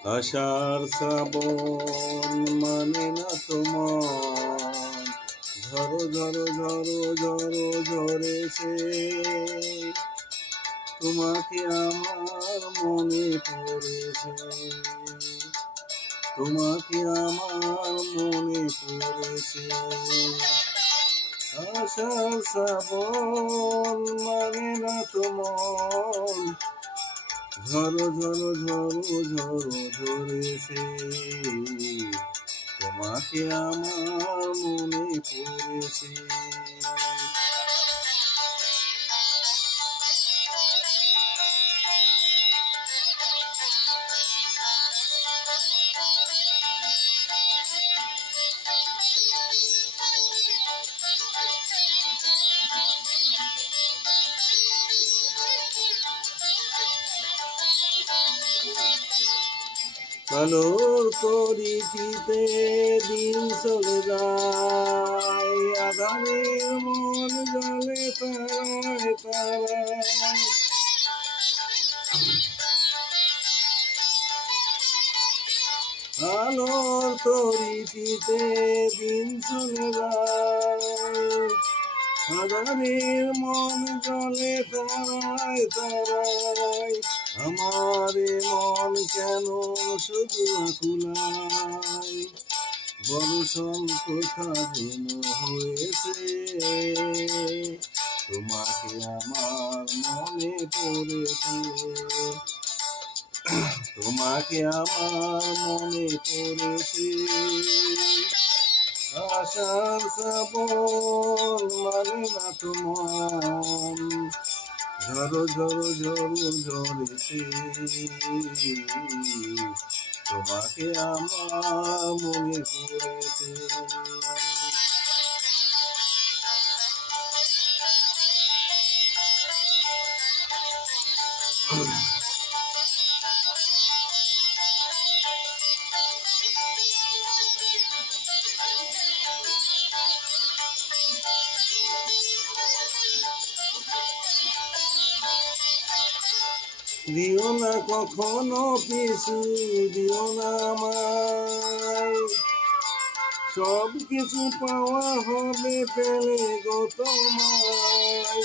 আষাঢ় শ্রাবণ মানে না তোমার, ঝরো ঝরো ঝরো ঝরো ঝরেছে। তোমাকে আমার মনে পড়েছে, তোমাকে আমার মনে পড়েছে। আষাঢ় শ্রাবণ মানে না তোমার, ঝরো ঝরো ঝরো ঝরো ঝরেছে। তোমাকে আমার মনে পড়েছে। আলোর তরিটিতে দিন চলে যায়, আধারের মন জলে তারায় তারায়। আলোর তরিটিতে দিন চলে যায়, আধারের মন জলে তারায় তারায়। আমার মন কেন শুধু আকুলায়, বড় সংকোচা যেন হয়েছে। তোমাকে আমার মনে পড়েছে, তোমাকে আমার মনে পড়েছে। আষাঢ় শ্রাবণ মানে না তোমার, ঝরো ঝরো ঝরো ঝরেছে। তোমাকে আমার মনে পড়েছে। দিও না কখনো পিছু, দিও না আমায়, সব কিছু পাওয়া হবে পেলে গো তোমায়।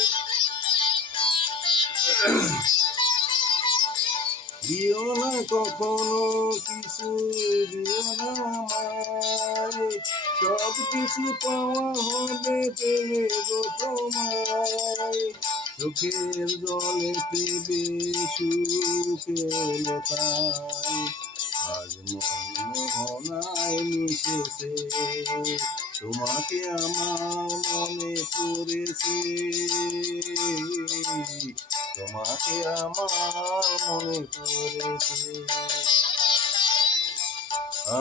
দিও না কখনো কিছু, দিও না আমায়, সব কিছু পাওয়া হবে পেলে গো তোমায়। চোখের জলে পেবে সুখ এলো তাই, আজ মন মোহনায় মিশেছে। তোমাকে আমার মনে পড়েছে, তোমাকে আমার মনে পড়েছে।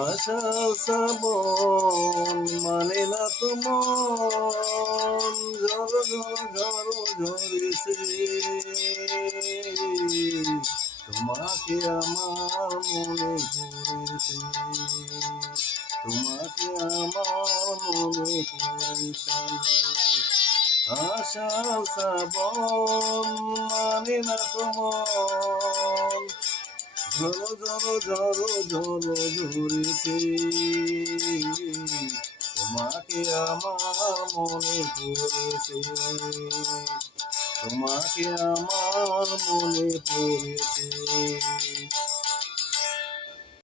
আষাঢ় শ্রাবণ মানে না তোমার, ঝরো ঝরো ঝরো ঝরেছে। তোমাকে আমার মনে পড়েছে, তোমাকে আমার মনে পড়েছে। আষাঢ় শ্রাবণ মানে না তোমার, ঝরো ঝরো ঝরো ঝরো ঝরেছে। তোমাকে আমার মনে পড়েছে, তোমাকে আমার মনে পড়েছে।